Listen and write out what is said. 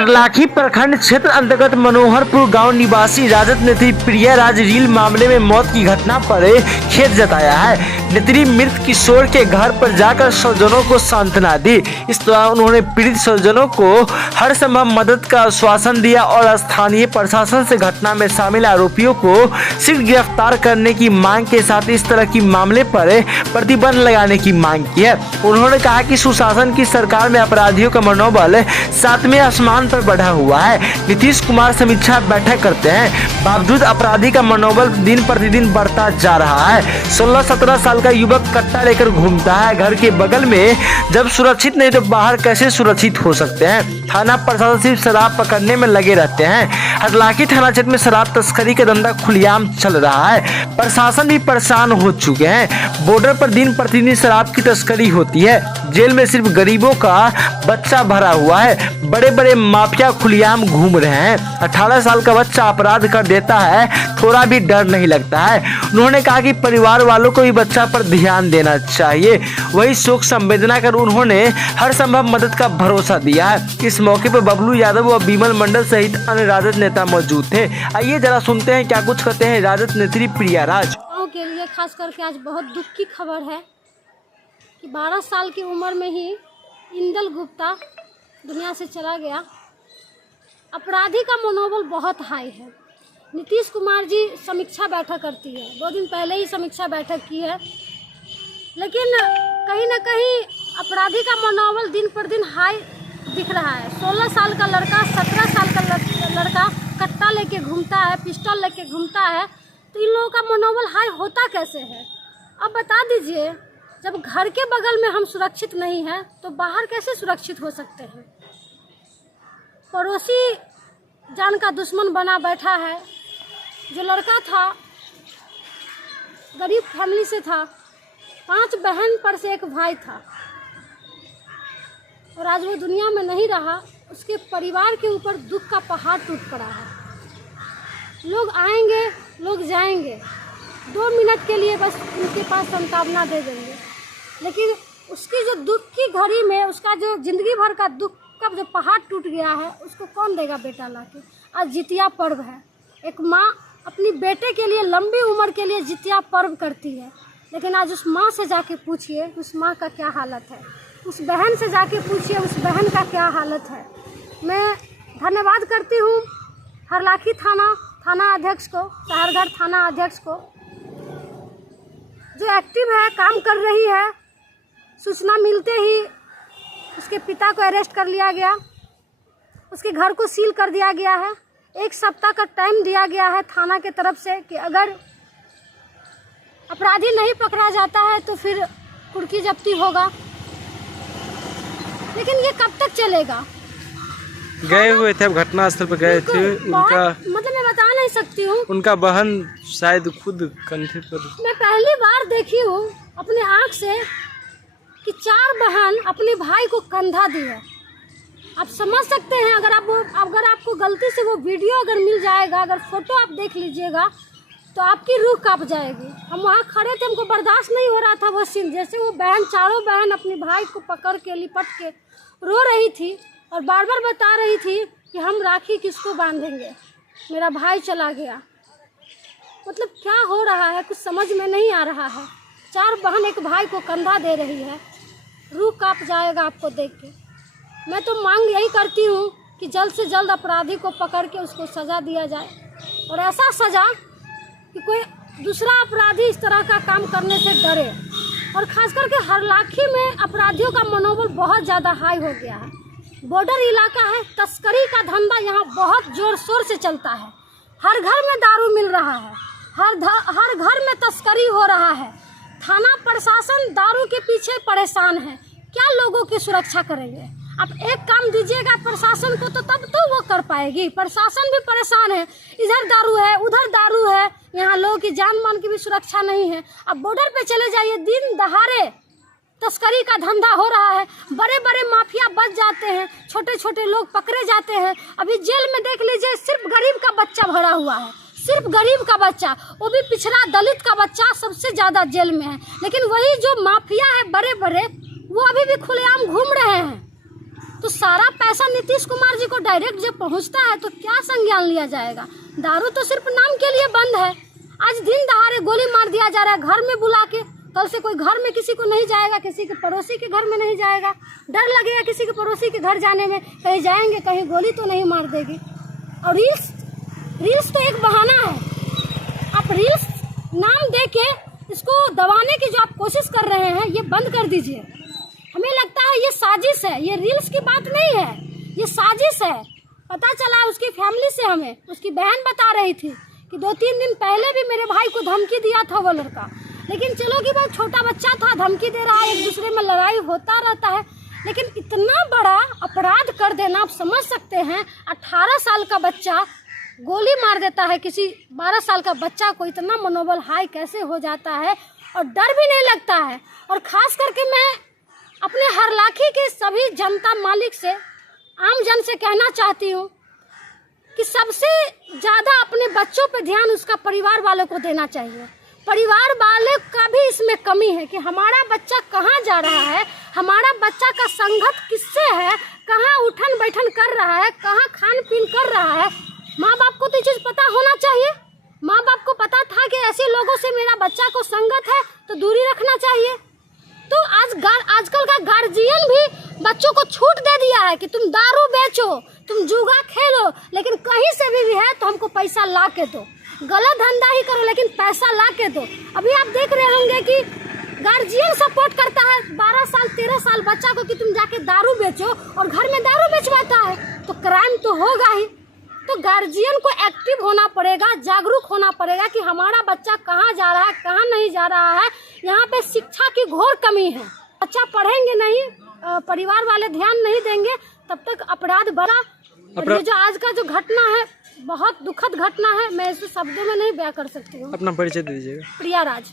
हरलाखी प्रखंड क्षेत्र अंतर्गत मनोहरपुर गांव निवासी राजद नेत्री प्रिया राज रील मामले में मौत की घटना पर खेद जताया है। नेत्री मृत किशोर के घर पर जाकर स्वजनों को सांत्वना दी। इस दौरान उन्होंने पीड़ित स्वजनों को हर संभव मदद का आश्वासन दिया और स्थानीय प्रशासन से घटना में शामिल आरोपियों को शीघ्र गिरफ्तार करने की मांग के साथ इस तरह की मामले पर प्रतिबंध लगाने की मांग की है। उन्होंने कहा कि सुशासन की सरकार में अपराधियों का मनोबल 7वें आसमान पर बढ़ा हुआ है। नीतीश कुमार समीक्षा बैठक करते हैं, बावजूद अपराधी का मनोबल दिन प्रतिदिन बढ़ता जा रहा है। 16-17 साल का युवक कट्टा लेकर घूमता है। घर के बगल में जब सुरक्षित नहीं तो बाहर कैसे सुरक्षित हो सकते हैं। थाना प्रशासन सिर्फ शराब पकड़ने में लगे रहते हैं। हरलाखी थाना क्षेत्र में शराब तस्करी का धंधा खुलेआम चल रहा है। प्रशासन भी परेशान हो चुके हैं। बॉर्डर पर दिन प्रतिदिन शराब की तस्करी होती है। जेल में सिर्फ गरीबों का बच्चा भरा हुआ है। बड़े बड़े माफिया खुलेआम घूम रहे हैं। 18 साल का बच्चा अपराध कर देता है, थोड़ा भी डर नहीं लगता है। उन्होंने कहा कि परिवार वालों को भी बच्चा पर ध्यान देना चाहिए। वही शोक संवेदना कर उन्होंने हर संभव मदद का भरोसा दिया है। इस मौके पर बबलू यादव और बीमल मंडल सहित अन्य राजद नेता मौजूद थे। आइए जरा सुनते हैं क्या कुछ कहते हैं राजद नेत्री प्रिया राज। के लिए खास करके आज बहुत दुख की खबर है कि 12 साल की उम्र में ही इंदल गुप्ता दुनिया से चला गया। अपराधी का मनोबल बहुत हाई है। नीतीश कुमार जी समीक्षा बैठक करती है, 2 दिन पहले ही समीक्षा बैठक की है, लेकिन कहीं ना कहीं अपराधी का मनोबल दिन पर दिन हाई दिख रहा है। 16 साल का लड़का, 17 साल का लड़का कट्टा लेके घूमता है, पिस्टल लेके घूमता है, तो इन लोगों का मनोबल हाई होता कैसे है? अब बता दीजिए, जब घर के बगल में हम सुरक्षित नहीं हैं तो बाहर कैसे सुरक्षित हो सकते हैं? पड़ोसी जान का दुश्मन बना बैठा है। जो लड़का था गरीब फैमिली से था, 5 बहन पर से एक भाई था, और आज वो दुनिया में नहीं रहा। उसके परिवार के ऊपर दुख का पहाड़ टूट पड़ा है। लोग आएंगे, लोग जाएंगे, 2 मिनट के लिए बस उनके पास सांत्वना दे देंगे, लेकिन उसकी जो दुख की घड़ी में उसका जो जिंदगी भर का दुख का जो पहाड़ टूट गया है, उसको कौन देगा बेटा लाके? आज जितिया पर्व है। एक माँ अपनी बेटे के लिए लंबी उम्र के लिए जितिया पर्व करती है, लेकिन आज उस माँ से जाके पूछिए उस माँ का क्या हालत है। उस बहन से जाके पूछिए उस बहन का क्या हालत है। मैं धन्यवाद करती हूँ हरलाखी थाना अध्यक्ष को, शहरगढ़ थाना अध्यक्ष को, जो एक्टिव है, काम कर रही है। सूचना मिलते ही उसके पिता को अरेस्ट कर लिया गया, उसके घर को सील कर दिया गया है। 1 सप्ताह का टाइम दिया गया है थाना के तरफ से कि अगर अपराधी नहीं पकड़ा जाता है तो फिर कुर्की जब्ती होगा, लेकिन ये कब तक चलेगा? गए हुए थे, घटना स्थल पर गए थे। उनका मतलब मैं बता नहीं सकती हूँ, उनका बहन शायद खुद कंधे पर। मैं पहली बार देखी हूँ अपने आँख से कि 4 बहन अपने भाई को कंधा दी है। आप समझ सकते हैं, अगर आपको गलती से वो वीडियो अगर मिल जाएगा, अगर फोटो आप देख लीजिएगा तो आपकी रूह कांप जाएगी। हम वहाँ खड़े थे, हमको बर्दाश्त नहीं हो रहा था वो सीन। जैसे वो बहन, चारों बहन अपने भाई को पकड़ के लिपट के रो रही थी और बार बार बता रही थी कि हम राखी किसको बांधेंगे, मेरा भाई चला गया। मतलब क्या हो रहा है कुछ समझ में नहीं आ रहा है। 4 बहन एक भाई को कंधा दे रही है, रूह कांप जाएगा आपको देख के। मैं तो मांग यही करती हूँ कि जल्द से जल्द अपराधी को पकड़ के उसको सज़ा दिया जाए, और ऐसा सज़ा कि कोई दूसरा अपराधी इस तरह का काम करने से डरे। और ख़ास करके हरलाखी में अपराधियों का मनोबल बहुत ज़्यादा हाई हो गया है। बॉर्डर इलाका है, तस्करी का धंधा यहाँ बहुत ज़ोर शोर से चलता है। हर घर में दारू मिल रहा है, हर घर में तस्करी हो रहा है। थाना प्रशासन दारू के पीछे परेशान है। क्या लोगों की सुरक्षा करेंगे? आप एक काम दीजिएगा प्रशासन को, तो तब तो वो कर पाएगी। प्रशासन भी परेशान है, इधर दारू है, उधर दारू है, यहाँ लोगों की जान मान की भी सुरक्षा नहीं है। अब बॉर्डर पे चले जाइए, दिन दहाड़े तस्करी का धंधा हो रहा है। बड़े बड़े माफिया बच जाते हैं, छोटे छोटे लोग पकड़े जाते हैं। अभी जेल में देख लीजिए, सिर्फ गरीब का बच्चा भरा हुआ है, सिर्फ गरीब का बच्चा, वो भी पिछड़ा दलित का बच्चा सबसे ज़्यादा जेल में है। लेकिन वही जो माफिया है बड़े बड़े, वो अभी भी खुलेआम घूम रहे हैं। तो सारा पैसा नीतीश कुमार जी को डायरेक्ट जब पहुंचता है तो क्या संज्ञान लिया जाएगा। दारू तो सिर्फ नाम के लिए बंद है। आज दिन दहाड़े गोली मार दिया जा रहा है घर में बुला के। कल से कोई घर में किसी को नहीं जाएगा, किसी के पड़ोसी के घर में नहीं जाएगा। डर लगेगा किसी के पड़ोसी के घर जाने में, कहीं जाएंगे कहीं गोली तो नहीं मार देगी। और रील्स तो एक बहाना है। आप रील्स नाम दे के इसको दबाने की जो आप कोशिश कर रहे हैं ये बंद कर दीजिए। हमें लगता है ये साजिश है, ये रील्स की बात नहीं है, ये साजिश है। पता चला उसकी फैमिली से, हमें उसकी बहन बता रही थी कि 2-3 दिन पहले भी मेरे भाई को धमकी दिया था वो लड़का। लेकिन चलो कि बहुत छोटा बच्चा था, धमकी दे रहा है, एक दूसरे में लड़ाई होता रहता है। लेकिन इतना बड़ा अपराध कर देना, आप समझ सकते हैं 18 साल का बच्चा गोली मार देता है किसी 12 साल का बच्चा को। इतना मनोबल हाई कैसे हो जाता है और डर भी नहीं लगता है। और खास करके मैं अपने हरलाखी के सभी जनता मालिक से, आम जन से कहना चाहती हूँ कि सबसे ज़्यादा अपने बच्चों पे ध्यान उसका परिवार वालों को देना चाहिए। परिवार वाले का भी इसमें कमी है कि हमारा बच्चा कहाँ जा रहा है, हमारा बच्चा का संगत किससे है, कहाँ उठन बैठन कर रहा है, कहाँ खान पीन कर रहा है। माँ बाप को तो ये चीज़ पता होना चाहिए। माँ बाप को पता था कि ऐसे लोगों से मेरा बच्चा को संगत है तो दूरी रखना चाहिए। तो आजकल का गार्जियन भी बच्चों को छूट दे दिया है कि तुम दारू बेचो, तुम जुआ खेलो, लेकिन कहीं से भी है तो हमको पैसा ला के दो। गलत धंधा ही करो लेकिन पैसा ला के दो। अभी आप देख रहे होंगे कि गार्जियन सपोर्ट करता है 12 साल 13 साल बच्चा को कि तुम जाके दारू बेचो, और घर में दारू बेचवाता है तो क्राइम तो होगा ही। तो गार्जियन को एक्टिव होना पड़ेगा, जागरूक होना पड़ेगा कि हमारा बच्चा कहाँ जा रहा है, कहाँ नहीं जा रहा है। यहाँ पे शिक्षा की घोर कमी है। बच्चा पढ़ेंगे नहीं, परिवार वाले ध्यान नहीं देंगे, तब तक अपराध बढ़ा। और ये जो आज का जो घटना है बहुत दुखद घटना है, मैं इसे शब्दों में नहीं बयां कर सकती हूँ। अपना परिचय दे दीजिएगा। प्रिया राज।